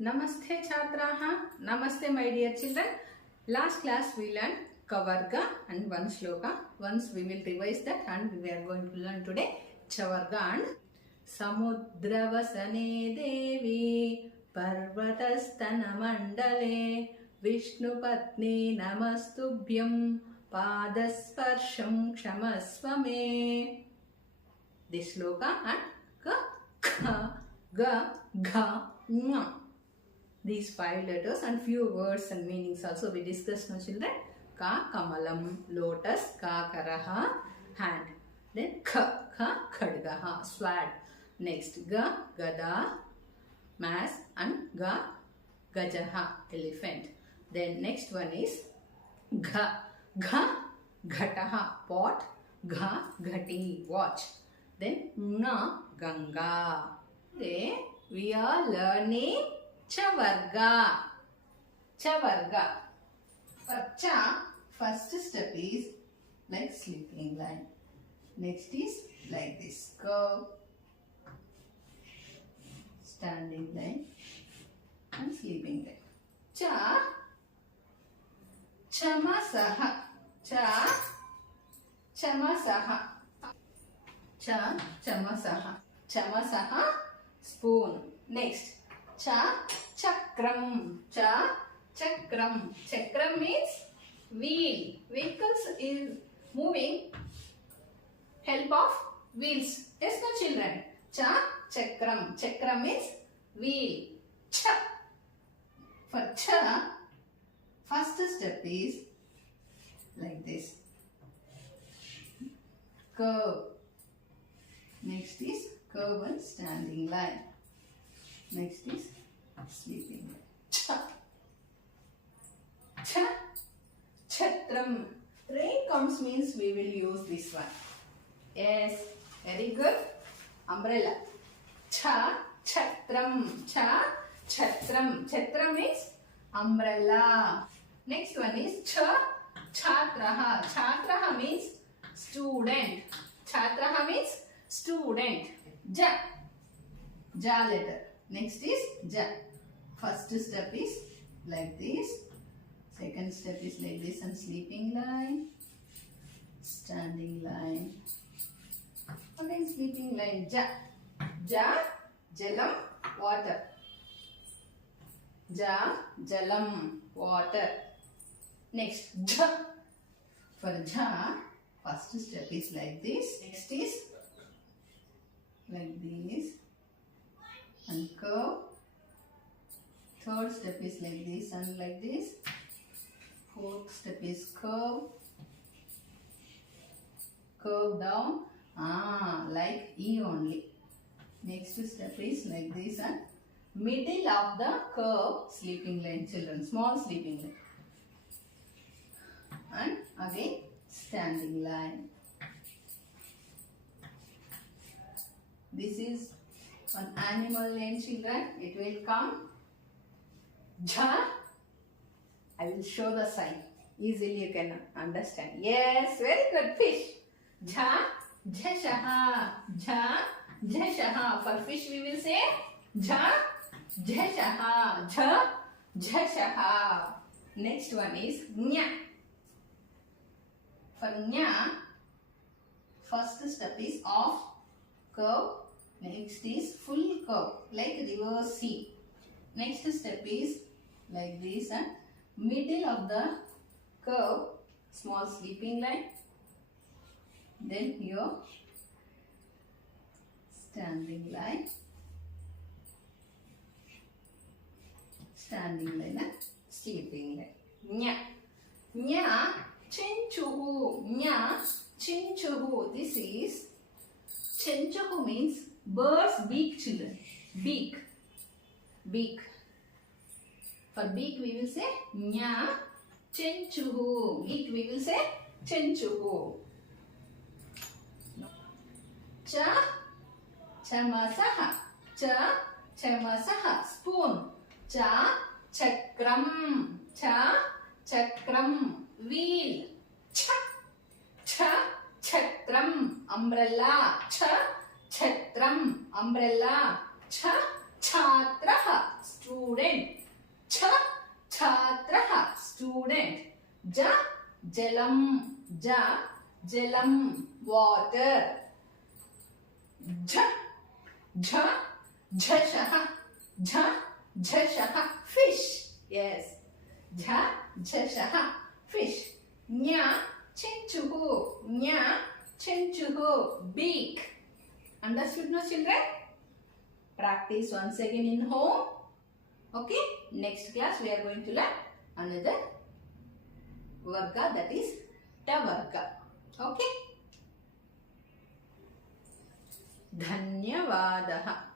Namaste Chhatraha. Namaste my dear children. Last class we learned Kavarga and one shloka. Once we will revise that and we are going to learn today Chavarga and Samudravasane Devi Parvatastana Mandale Vishnupatni Namastubhyam Padasparsham Kshamasvame. This shloka and Ka, Kha, Ga, Gha, Nga. These 5 letters and few words and meanings also we discussed, no children. Ka kamalam, lotus, ka karaha, hand. Then kha khadgaha, sword. Next ga gada, mass, and ga gajaha, elephant. Then next one is gha ghataha, pot. Gha ghati, watch. Then nga ganga. Today we are learning Chavarga. Chavarga. For cha, first step is like sleeping line. Next is like this curve, standing line and sleeping line. Cha, chamasaha. Cha, chamasaha. Cha, chamasaha. Chamasaha, spoon. Next. Cha chakram. Cha chakram. Chakram means wheel. Vehicles is moving help of wheels. Yes, no children. Cha chakram. Chakram means wheel. Cha. For cha, first step is like this. Curve. Next is curve and standing line. Next is sleeping line. Cha. Cha. Chatram. Rain comes means we will use this one. Yes. Very good. Umbrella. Cha. Chatram. Cha. Chatram. Chatram means umbrella. Next one is cha. Chhatraha. Chhatraha means student. Chhatraha means student. Ja. Ja letter. Next is ja. First step is like this. Second step is like this and sleeping line, standing line, and then sleeping line. Ja. Ja, jalam, water. Ja, jalam, water. Next, ja. For ja, first step is like this. Next is like this. And curve. Third step is like this and like this. Fourth step is curve. Curve down. Like E only. Next step is like this and middle of the curve sleeping line, children. Small sleeping line. And again standing line. This is an animal name, children. It will come. Ja. I will show the sign. Easily you can understand. Yes, very good. Fish. Ja. Jashaha. Ja. Jashaha. For fish we will say ja. Jashaha. Ja. Jashaha. Next one is nya. For nya, first step is off curve. Next is full curve, like reverse C. Next step is like this and middle of the curve, small sleeping line. Then here, standing line. Standing line and sleeping line. Nya. Nya, chinchuhu. Nya, chinchuhu. This is, chinchuhu means bird's beak, children. Beak. Beak. For beak we will say nya chenchuhu. Beak we will say chenchuhu. Cha chamasaha. Cha chamasaha. Spoon. Cha chakram. Cha chakram. Wheel. Cha cha chatram. Umbrella. Cha chatram. Umbrella. Cha छात्रः student. छ छात्रः student. ज जलम. ज जलम water. झ झ झषः. झ झषः fish. Yes. झ झषः fish. ञ चिंचुः. ञ चिंचुः beak. Understood, no children? Practice once again in home. Okay, next class we are going to learn another varga, that is ta varga. Okay, धन्यवादः.